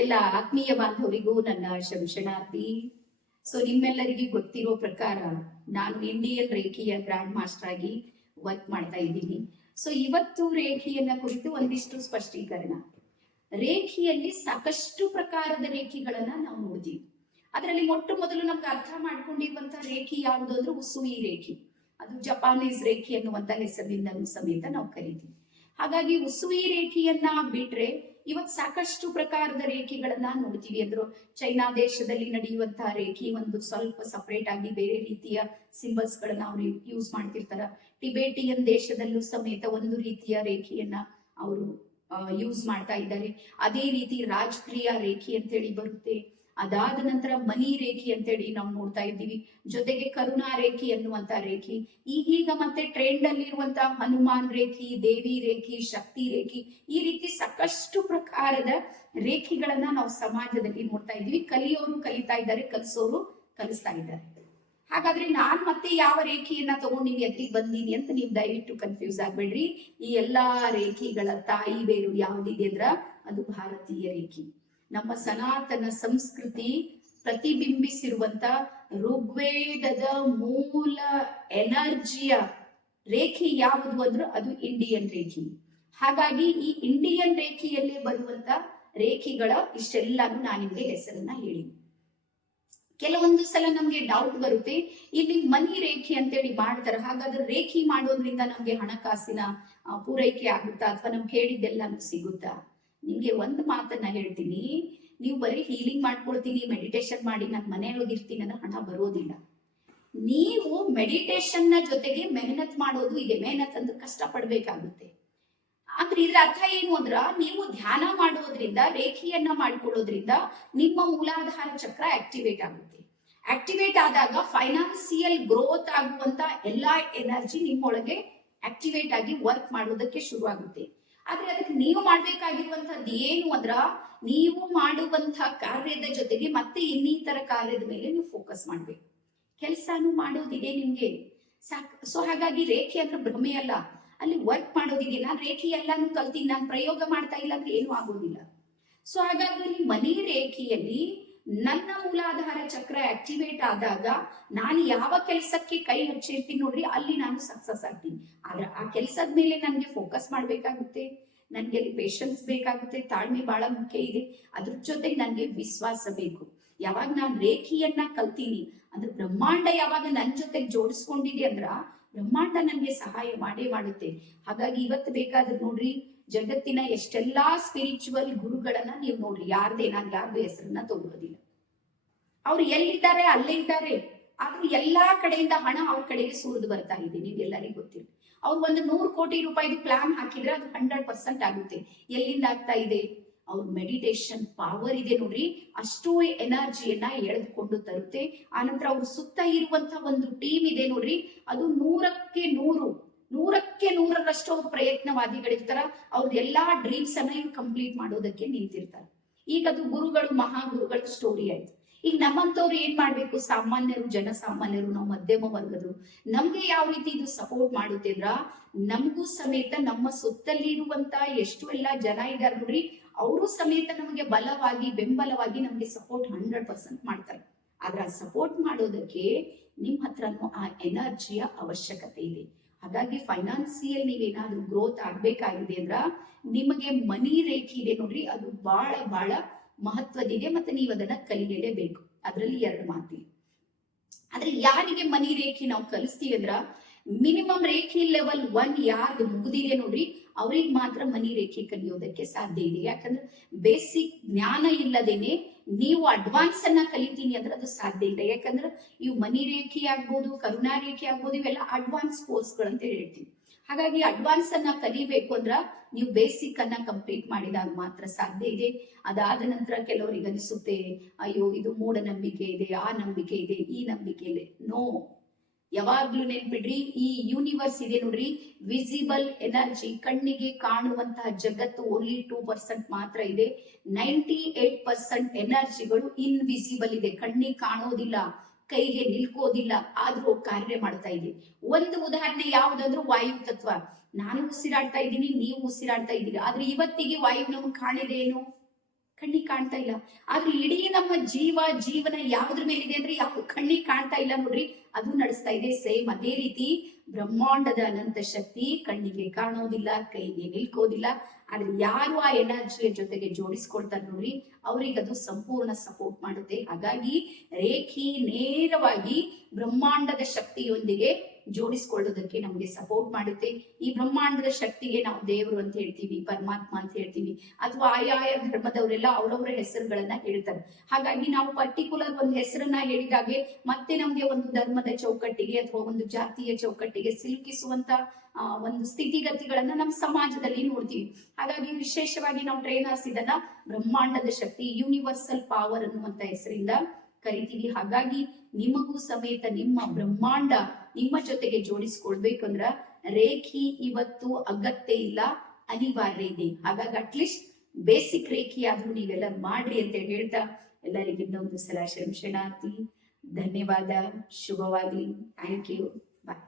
ಎಲ್ಲ ಆತ್ಮೀಯ ಬಾಂಧವರಿಗೂ ನನ್ನ ಶಂಶನಾರ್ಥಿ. ನಿಮ್ಮೆಲ್ಲರಿಗೆ ಗೊತ್ತಿರೋ ಪ್ರಕಾರ ನಾನು ಇಂಡಿಯನ್ ರೇಖಿಯ ಗ್ರ್ಯಾಂಡ್ ಮಾಸ್ಟರ್ ಆಗಿ ವರ್ಕ್ ಮಾಡ್ತಾ ಇದ್ದೀನಿ. ಇವತ್ತು ರೇಖಿಯನ್ನ ಕುರಿತು ಒಂದಿಷ್ಟು ಸ್ಪಷ್ಟೀಕರಣ. ರೇಖಿಯಲ್ಲಿ ಸಾಕಷ್ಟು ಪ್ರಕಾರದ ರೇಖಿಗಳನ್ನ ನಾವು ನೋಡ್ತೀವಿ. ಅದರಲ್ಲಿ ಮೊಟ್ಟ ಮೊದಲು ನಮ್ಗೆ ಅರ್ಥ ಮಾಡ್ಕೊಂಡಿರುವಂತಹ ರೇಖಿ ಯಾವುದು ಅಂದ್ರೆ ಉಸುಯಿ ರೇಖಿ. ಅದು ಜಪಾನೀಸ್ ರೇಖಿ ಅನ್ನುವಂತ ಹೆಸರಿನಿಂದ ಸಮೇತ ನಾವು ಕರಿತೀವಿ. ಹಾಗಾಗಿ ಉಸುಯಿ ರೇಖಿಯನ್ನ ಬಿಟ್ರೆ ಇವತ್ತು ಸಾಕಷ್ಟು ಪ್ರಕಾರದ ರೇಖೆಗಳನ್ನ ನೋಡ್ತೀವಿ. ಅಂದ್ರು ಚೈನಾ ದೇಶದಲ್ಲಿ ನಡೆಯುವಂತಹ ರೇಖಿ ಒಂದು ಸ್ವಲ್ಪ ಸಪರೇಟ್ ಆಗಿ ಬೇರೆ ರೀತಿಯ ಸಿಂಬಲ್ಸ್ ಗಳನ್ನ ಅವ್ರು ಯೂಸ್ ಮಾಡ್ತಿರ್ತಾರ. ಟಿಬೇಟಿಯನ್ ದೇಶದಲ್ಲೂ ಸಮೇತ ಒಂದು ರೀತಿಯ ರೇಖೆಯನ್ನ ಅವರು ಯೂಸ್ ಮಾಡ್ತಾ ಇದ್ದಾರೆ. ಅದೇ ರೀತಿ ರಾಜಕ್ರಿಯ ರೇಖಿ ಅಂತೇಳಿ ಬರುತ್ತೆ. ಅದಾದ ನಂತರ ಮನಿ ರೇಖಿ ಅಂತೇಳಿ ನಾವು ನೋಡ್ತಾ ಇದ್ದೀವಿ. ಜೊತೆಗೆ ಕರುಣಾ ರೇಖಿ ಅನ್ನುವಂತ ರೇಖಿ. ಈಗೀಗ ಮತ್ತೆ ಟ್ರೆಂಡ್ ಅಲ್ಲಿರುವಂತಹ ಹನುಮಾನ್ ರೇಖಿ, ದೇವಿ ರೇಖಿ, ಶಕ್ತಿ ರೇಖಿ, ಈ ರೀತಿ ಸಾಕಷ್ಟು ಪ್ರಕಾರದ ರೇಖಿಗಳನ್ನ ನಾವು ಸಮಾಜದಲ್ಲಿ ನೋಡ್ತಾ ಇದ್ದೀವಿ. ಕಲಿಯೋರು ಕಲಿತಾ ಇದ್ದಾರೆ, ಕಲಿಸೋರು ಕಲಿಸ್ತಾ ಇದ್ದಾರೆ. ಹಾಗಾದ್ರೆ ನಾನ್ ಮತ್ತೆ ಯಾವ ರೇಖೆಯನ್ನ ತಗೊಂಡು ನೀವು ಎದುರಿಗೆ ಬಂದೀನಿ ಅಂತ ನೀವು ದಯವಿಟ್ಟು ಕನ್ಫ್ಯೂಸ್ ಆಗ್ಬೇಡ್ರಿ. ಈ ಎಲ್ಲಾ ರೇಖೆಗಳ ತಾಯಿ ಬೇರು ಯಾವ್ದಿದೆ ಅಂದ್ರ ಅದು ಭಾರತೀಯ ರೇಖಿ. ನಮ್ಮ ಸನಾತನ ಸಂಸ್ಕೃತಿ ಪ್ರತಿಬಿಂಬಿಸಿರುವಂತ ಋಗ್ವೇದದ ಮೂಲ ಎನರ್ಜಿಯ ರೇಖೆ ಯಾವುದು ಅಂದ್ರೆ ಅದು ಇಂಡಿಯನ್ ರೇಖಿ. ಹಾಗಾಗಿ ಈ ಇಂಡಿಯನ್ ರೇಖೆಯಲ್ಲೇ ಬರುವಂತ ರೇಖೆಗಳ ಇಷ್ಟೆಲ್ಲಾನು ನಾನು ನಿಮ್ಗೆ ಹೆಸರನ್ನ ಹೇಳಿ. ಕೆಲವೊಂದು ಸಲ ನಮ್ಗೆ ಡೌಟ್ ಬರುತ್ತೆ, ಇಲ್ಲಿ ಮನಿ ರೇಖೆ ಅಂತೇಳಿ ಮಾಡ್ತಾರೆ, ಹಾಗಾದ್ರೆ ರೇಖಿ ಮಾಡೋದ್ರಿಂದ ನಮ್ಗೆ ಹಣಕಾಸಿನ ಪೂರೈಕೆ ಆಗುತ್ತಾ ಅಥವಾ ನಮ್ಗೆ ಹೇಳಿದ್ದೆಲ್ಲ ಸಿಗುತ್ತಾ? ನಿಮ್ಗೆ ಒಂದು ಮಾತನ್ನ ಹೇಳ್ತೀನಿ, ನೀವು ಬರೀ ಹೀಲಿಂಗ್ ಮಾಡ್ಕೊಳ್ತೀನಿ, ಮೆಡಿಟೇಷನ್ ಮಾಡಿ ನಾನು ಮನೆಯೊಳಗಿರ್ತೀನಿ ಅನ್ನೋ ಹಣ ಬರೋದಿಲ್ಲ. ನೀವು ಮೆಡಿಟೇಷನ್ ನ ಜೊತೆಗೆ ಮೆಹನತ್ ಮಾಡೋದು ಇದೆ. ಮೆಹನತ್ ಅಂದ್ರೆ ಕಷ್ಟ ಪಡ್ಬೇಕಾಗುತ್ತೆ. ಆದ್ರೆ ಇದ್ರ ಅರ್ಥ ಏನು ಅಂದ್ರ, ನೀವು ಧ್ಯಾನ ಮಾಡೋದ್ರಿಂದ, ರೇಖಿಯನ್ನ ಮಾಡ್ಕೊಳ್ಳೋದ್ರಿಂದ ನಿಮ್ಮ ಮೂಲಾಧಾರ ಚಕ್ರ ಆಕ್ಟಿವೇಟ್ ಆಗುತ್ತೆ. ಆಕ್ಟಿವೇಟ್ ಆದಾಗ ಫೈನಾನ್ಸಿಯಲ್ ಗ್ರೋತ್ ಆಗುವಂತ ಎಲ್ಲಾ ಎನರ್ಜಿ ನಿಮ್ಮೊಳಗೆ ಆಕ್ಟಿವೇಟ್ ಆಗಿ ವರ್ಕ್ ಮಾಡೋದಕ್ಕೆ ಶುರು ಆಗುತ್ತೆ. ಆದ್ರೆ ಅದಕ್ಕೆ ನೀವು ಮಾಡ್ಬೇಕಾಗಿರುವಂತದ್ದು ಏನು ಅಂದ್ರ, ನೀವು ಮಾಡುವಂತಹ ಕಾರ್ಯದ ಜೊತೆಗೆ ಮತ್ತೆ ಇನ್ನಿತರ ಕಾರ್ಯದ ಮೇಲೆ ನೀವು ಫೋಕಸ್ ಮಾಡ್ಬೇಕು. ಕೆಲಸನೂ ಮಾಡೋದಿದೆ ನಿಮ್ಗೆ. ಹಾಗಾಗಿ ರೇಖೆ ಅಂದ್ರೆ ಭ್ರಮೆ ಅಲ್ಲ, ಅಲ್ಲಿ ವರ್ಕ್ ಮಾಡೋದಿದೆ. ನಾನು ರೇಖೆ ಎಲ್ಲಾನು ಕಲ್ತೀನಿ, ನಾನು ಪ್ರಯೋಗ ಮಾಡ್ತಾ ಇಲ್ಲ ಅಂದ್ರೆ ಏನು ಆಗೋದಿಲ್ಲ. ಹಾಗಾಗಿ ಮನಿ ರೇಖೆಯಲ್ಲಿ ನನ್ನ ಮೂಲಾಧಾರ ಚಕ್ರ ಆಕ್ಟಿವೇಟ್ ಆದಾಗ ನಾನು ಯಾವ ಕೆಲಸಕ್ಕೆ ಕೈ ಹಚ್ಚಿರ್ತೀನಿ ನೋಡ್ರಿ, ಅಲ್ಲಿ ನಾನು ಸಕ್ಸಸ್ ಆಗ್ತೀನಿ. ಆದ್ರೆ ಆ ಕೆಲಸದ ಮೇಲೆ ನನ್ಗೆ ಫೋಕಸ್ ಮಾಡ್ಬೇಕಾಗುತ್ತೆ, ನನ್ಗೆ ಪೇಷನ್ಸ್ ಬೇಕಾಗುತ್ತೆ, ತಾಳ್ಮೆ ಬಹಳ ಮುಖ್ಯ ಇದೆ. ಅದ್ರ ಜೊತೆಗೆ ನನ್ಗೆ ವಿಶ್ವಾಸ ಬೇಕು. ಯಾವಾಗ ನಾನು ರೇಖೆಯನ್ನ ಕಲ್ತೀನಿ ಅಂದ್ರೆ ಬ್ರಹ್ಮಾಂಡ ಯಾವಾಗ ನನ್ ಜೊತೆಗೆ ಜೋಡಿಸ್ಕೊಂಡಿದೆ ಅಂದ್ರ ಬ್ರಹ್ಮಾಂಡ ನನ್ಗೆ ಸಹಾಯ ಮಾಡೇ ಮಾಡುತ್ತೆ. ಹಾಗಾಗಿ ಇವತ್ತು ಬೇಕಾದ್ರೆ ನೋಡ್ರಿ, ಜಗತ್ತಿನ ಎಷ್ಟೆಲ್ಲಾ ಸ್ಪಿರಿಚುವಲ್ ಗುರುಗಳನ್ನ ನೀವು ನೋಡ್ರಿ, ನಾನು ಯಾರ್ದು ಹೆಸರನ್ನ ತಗೊಳ್ಳೋದಿಲ್ಲ. ಅವ್ರು ಎಲ್ಲಿದ್ದಾರೆ ಅಲ್ಲೇ ಇದ್ದಾರೆ. ಆದ್ರೂ ಎಲ್ಲಾ ಕಡೆಯಿಂದ ಹಣ ಅವ್ರ ಕಡೆಗೆ ಸುರಿದು ಬರ್ತಾ ಇದೆ. ನಿಮ್ಗೆಲ್ಲರಿಗೂ ಗೊತ್ತಿಲ್ಲ. ಅವ್ರು ಒಂದು 100 ಕೋಟಿ ರೂಪಾಯಿದು ಪ್ಲಾನ್ ಹಾಕಿದ್ರೆ ಅದು 100% ಆಗುತ್ತೆ. ಎಲ್ಲಿಂದ ಆಗ್ತಾ ಇದೆ? ಅವ್ರ ಮೆಡಿಟೇಷನ್ ಪವರ್ ಇದೆ ನೋಡ್ರಿ, ಅಷ್ಟು ಎನರ್ಜಿಯನ್ನ ಎಳೆದುಕೊಂಡು ತರುತ್ತೆ. ಆನಂತರ ಅವ್ರ ಸುತ್ತ ಇರುವಂತ ಒಂದು ಟೀಮ್ ಇದೆ ನೋಡ್ರಿ, ಅದು 100ಕ್ಕೆ 100ರಷ್ಟು ಅವ್ರ ಪ್ರಯತ್ನವಾದಿಗಳಿರ್ತಾರ. ಅವ್ರ ಎಲ್ಲಾ ಡ್ರೀಮ್ಸ್ ಅನ್ನ ಕಂಪ್ಲೀಟ್ ಮಾಡೋದಕ್ಕೆ ನಿಂತಿರ್ತಾರೆ. ಈಗ ಅದು ಗುರುಗಳು, ಮಹಾಗುರುಗಳ ಸ್ಟೋರಿ ಆಯ್ತು. ಈಗ ನಮ್ಮಂತವ್ರು ಏನ್ ಮಾಡ್ಬೇಕು? ಸಾಮಾನ್ಯರು, ಜನಸಾಮಾನ್ಯರು, ನಾವು ಮಧ್ಯಮ ವರ್ಗದರು, ನಮ್ಗೆ ಯಾವ ರೀತಿ ಇದು ಸಪೋರ್ಟ್ ಮಾಡುತ್ತೆ ಅಂದ್ರ, ನಮಗೂ ಸಮೇತ ನಮ್ಮ ಸುತ್ತಲ್ಲಿ ಇರುವಂತ ಎಷ್ಟು ಎಲ್ಲಾ ಜನ ಇದಾರೆ ನೋಡ್ರಿ, ಅವರು ಸಮೇತ ನಮಗೆ ಬಲವಾಗಿ, ಬೆಂಬಲವಾಗಿ ನಮ್ಗೆ ಸಪೋರ್ಟ್ 100% ಮಾಡ್ತಾರೆ. ಆದ್ರೆ ಆ ಸಪೋರ್ಟ್ ಮಾಡೋದಕ್ಕೆ ನಿಮ್ ಹತ್ರನೂ ಆ ಎನರ್ಜಿಯ ಅವಶ್ಯಕತೆ ಇದೆ. ಹಾಗಾಗಿ ಫೈನಾನ್ಸಿಯಲ್ ನೀವೇನಾದ್ರೂ ಗ್ರೋತ್ ಆಗ್ಬೇಕಾಗಿದೆ ಅಂದ್ರ ನಿಮಗೆ ಮನಿ ರೇಖೆ ಇದೆ ನೋಡ್ರಿ, ಅದು ಬಹಳ ಬಹಳ ಮಹತ್ವದಿದೆ. ಮತ್ತೆ ನೀವು ಅದನ್ನ ಕಲಿಯಲೇಬೇಕು. ಅದರಲ್ಲಿ 2 ಮಾತಿದೆ. ಆದ್ರೆ ಯಾರಿಗೆ ಮನಿ ರೇಖೆ ನಾವು ಕಲಿಸ್ತೀವಿ ಅಂದ್ರ, ಮಿನಿಮಮ್ ರೇಖೆ ಲೆವೆಲ್ 1 ಯಾರ್ದು ಮುಗಿದಿದೆ ನೋಡ್ರಿ, ಅವ್ರಿಗೆ ಮಾತ್ರ ಮನಿ ರೇಖೆ ಕಲಿಯೋದಕ್ಕೆ ಸಾಧ್ಯ ಇದೆ. ಯಾಕಂದ್ರೆ ಬೇಸಿಕ್ ಜ್ಞಾನ ಇಲ್ಲದೇನೆ ನೀವು ಅಡ್ವಾನ್ಸ್ ಅನ್ನ ಕಲಿತೀನಿ ಅಂದ್ರೆ ಅದು ಸಾಧ್ಯ ಇಲ್ಲ. ಯಾಕಂದ್ರೆ ಇವು ಮನಿ ರೇಖೆ ಆಗ್ಬೋದು, ಕರುಣಾ ರೇಖೆ ಆಗ್ಬೋದು, ಇವೆಲ್ಲ ಅಡ್ವಾನ್ಸ್ ಕೋರ್ಸ್ಗಳಂತ ಹೇಳ್ತೀವಿ. ಹಾಗಾಗಿ ಅಡ್ವಾನ್ಸ್ ಅನ್ನ ಕಲಿಬೇಕು ಅಂದ್ರ ನೀವು ಬೇಸಿಕ್ ಅನ್ನ ಕಂಪ್ಲೀಟ್ ಮಾಡಿದಾಗ ಮಾತ್ರ ಸಾಧ್ಯ ಇದೆ. ಅದಾದ ನಂತರ ಕೆಲವರಿಗೆ ಅನಿಸುತ್ತೆ, ಅಯ್ಯೋ ಇದು ಮೂಢನಂಬಿಕೆ ಇದೆ, ಆ ನಂಬಿಕೆ ಇದೆ, ಈ ನಂಬಿಕೆ ಇದೆ. ನೋ, ಯಾವಾಗ್ಲೂ ನೆನ್ಪಿಡ್ರಿ, ಈ ಯೂನಿವರ್ಸ್ ಇದೆ ನೋಡ್ರಿ, ವಿಸಿಬಲ್ ಎನರ್ಜಿ, ಕಣ್ಣಿಗೆ ಕಾಣುವಂತಹ ಜಗತ್ತು ಓನ್ಲಿ 2% ಮಾತ್ರ ಇದೆ. 98% ಎನರ್ಜಿಗಳು ಇನ್ವಿಸಿಬಲ್ ಇದೆ, ಕಣ್ಣಿಗೆ ಕಾಣೋದಿಲ್ಲ, ಕೈಗೆ ನಿಲ್ಕೋದಿಲ್ಲ, ಆದ್ರೂ ಕಾರ್ಯ ಮಾಡ್ತಾ ಇದೆ. ಒಂದು ಉದಾಹರಣೆ ಯಾವ್ದಾದ್ರು ವಾಯು ತತ್ವ. ನಾನು ಉಸಿರಾಡ್ತಾ ಇದ್ದೀನಿ, ನೀವು ಉಸಿರಾಡ್ತಾ ಇದ್ದೀರಿ, ಆದ್ರೆ ಇವತ್ತಿಗೆ ವಾಯು ನಮ್ಗೆ ಕಾಣಿದೆ ಏನು? ಕಣ್ಣಿಗೆ ಕಾಣ್ತಾ ಇಲ್ಲ. ಆದ್ರೆ ಇಡೀ ನಮ್ಮ ಜೀವನ ಯಾವ್ದ್ರ ಮೇಲಿದೆ ಅಂದ್ರೆ ಯಾವ್ದು ಕಣ್ಣಿಗೆ ಕಾಣ್ತಾ ಇಲ್ಲ ನೋಡ್ರಿ, ಅದು ನಡೆಸ್ತಾ ಇದೆ. ಸೇಮ್ ಅದೇ ರೀತಿ ಬ್ರಹ್ಮಾಂಡದ ಅನಂತ ಶಕ್ತಿ ಕಣ್ಣಿಗೆ ಕಾಣೋದಿಲ್ಲ, ಕೈಗೆ ನಿಲ್ಕೋದಿಲ್ಲ. ಆದ್ರೆ ಯಾರು ಆ ಎನರ್ಜಿಯ ಜೊತೆಗೆ ಜೋಡಿಸ್ಕೊಳ್ತಾರೆ ನೋಡ್ರಿ, ಅವ್ರಿಗೆ ಅದು ಸಂಪೂರ್ಣ ಸಪೋರ್ಟ್ ಮಾಡುತ್ತೆ. ಹಾಗಾಗಿ ರೇಖಿ ನೇರವಾಗಿ ಬ್ರಹ್ಮಾಂಡದ ಶಕ್ತಿಯೊಂದಿಗೆ ಜೋಡಿಸ್ಕೊಳ್ಳೋದಕ್ಕೆ ನಮ್ಗೆ ಸಪೋರ್ಟ್ ಮಾಡುತ್ತೆ. ಈ ಬ್ರಹ್ಮಾಂಡದ ಶಕ್ತಿಗೆ ನಾವು ದೇವರು ಅಂತ ಹೇಳ್ತೀವಿ, ಪರಮಾತ್ಮ ಅಂತ ಹೇಳ್ತೀವಿ, ಅಥವಾ ಆಯಾಯ ಧರ್ಮದವರೆಲ್ಲ ಅವರವರ ಹೆಸರುಗಳನ್ನ ಹೇಳ್ತಾರೆ. ಹಾಗಾಗಿ ನಾವು ಪರ್ಟಿಕ್ಯುಲರ್ ಒಂದು ಹೆಸರನ್ನ ಹೇಳಿದಾಗೆ ಮತ್ತೆ ನಮ್ಗೆ ಒಂದು ಧರ್ಮದ ಚೌಕಟ್ಟಿಗೆ ಅಥವಾ ಒಂದು ಜಾತಿಯ ಚೌಕಟ್ಟಿಗೆ ಸಿಲುಕಿಸುವಂತ ಒಂದು ಸ್ಥಿತಿಗತಿಗಳನ್ನ ನಮ್ಮ ಸಮಾಜದಲ್ಲಿ ನೋಡ್ತೀವಿ. ಹಾಗಾಗಿ ವಿಶೇಷವಾಗಿ ನಾವು ಟ್ರೈನರ್ಸ್ ಇದನ್ನ ಬ್ರಹ್ಮಾಂಡದ ಶಕ್ತಿ, ಯೂನಿವರ್ಸಲ್ ಪವರ್ ಅನ್ನುವಂತ ಹೆಸರಿಂದ ಕರಿತೀವಿ. ಹಾಗಾಗಿ ನಿಮಗೂ ಸಮೇತ ನಿಮ್ಮ ಬ್ರಹ್ಮಾಂಡ ನಿಮ್ಮ ಜೊತೆಗೆ ಜೋಡಿಸ್ಕೊಳ್ಬೇಕಂದ್ರ ರೇಖಿ ಇವತ್ತು ಅಗತ್ಯ ಇಲ್ಲ, ಅನಿವಾರ್ಯ ಇದೆ. ಹಾಗಾಗಿ ಅಟ್ಲೀಸ್ಟ್ ಬೇಸಿಕ್ ರೇಖಿ ಆದ್ರೂ ನೀವೆಲ್ಲರೂ ಮಾಡ್ರಿ ಅಂತ ಹೇಳ್ತಾ ಎಲ್ಲರಿಗೂ ಇನ್ನೊಂದು ಸಲ ಶರಣಾರ್ಥಿ. ಧನ್ಯವಾದ. ಶುಭವಾಗ್ಲಿ. Thank you. ಬಾಯ್.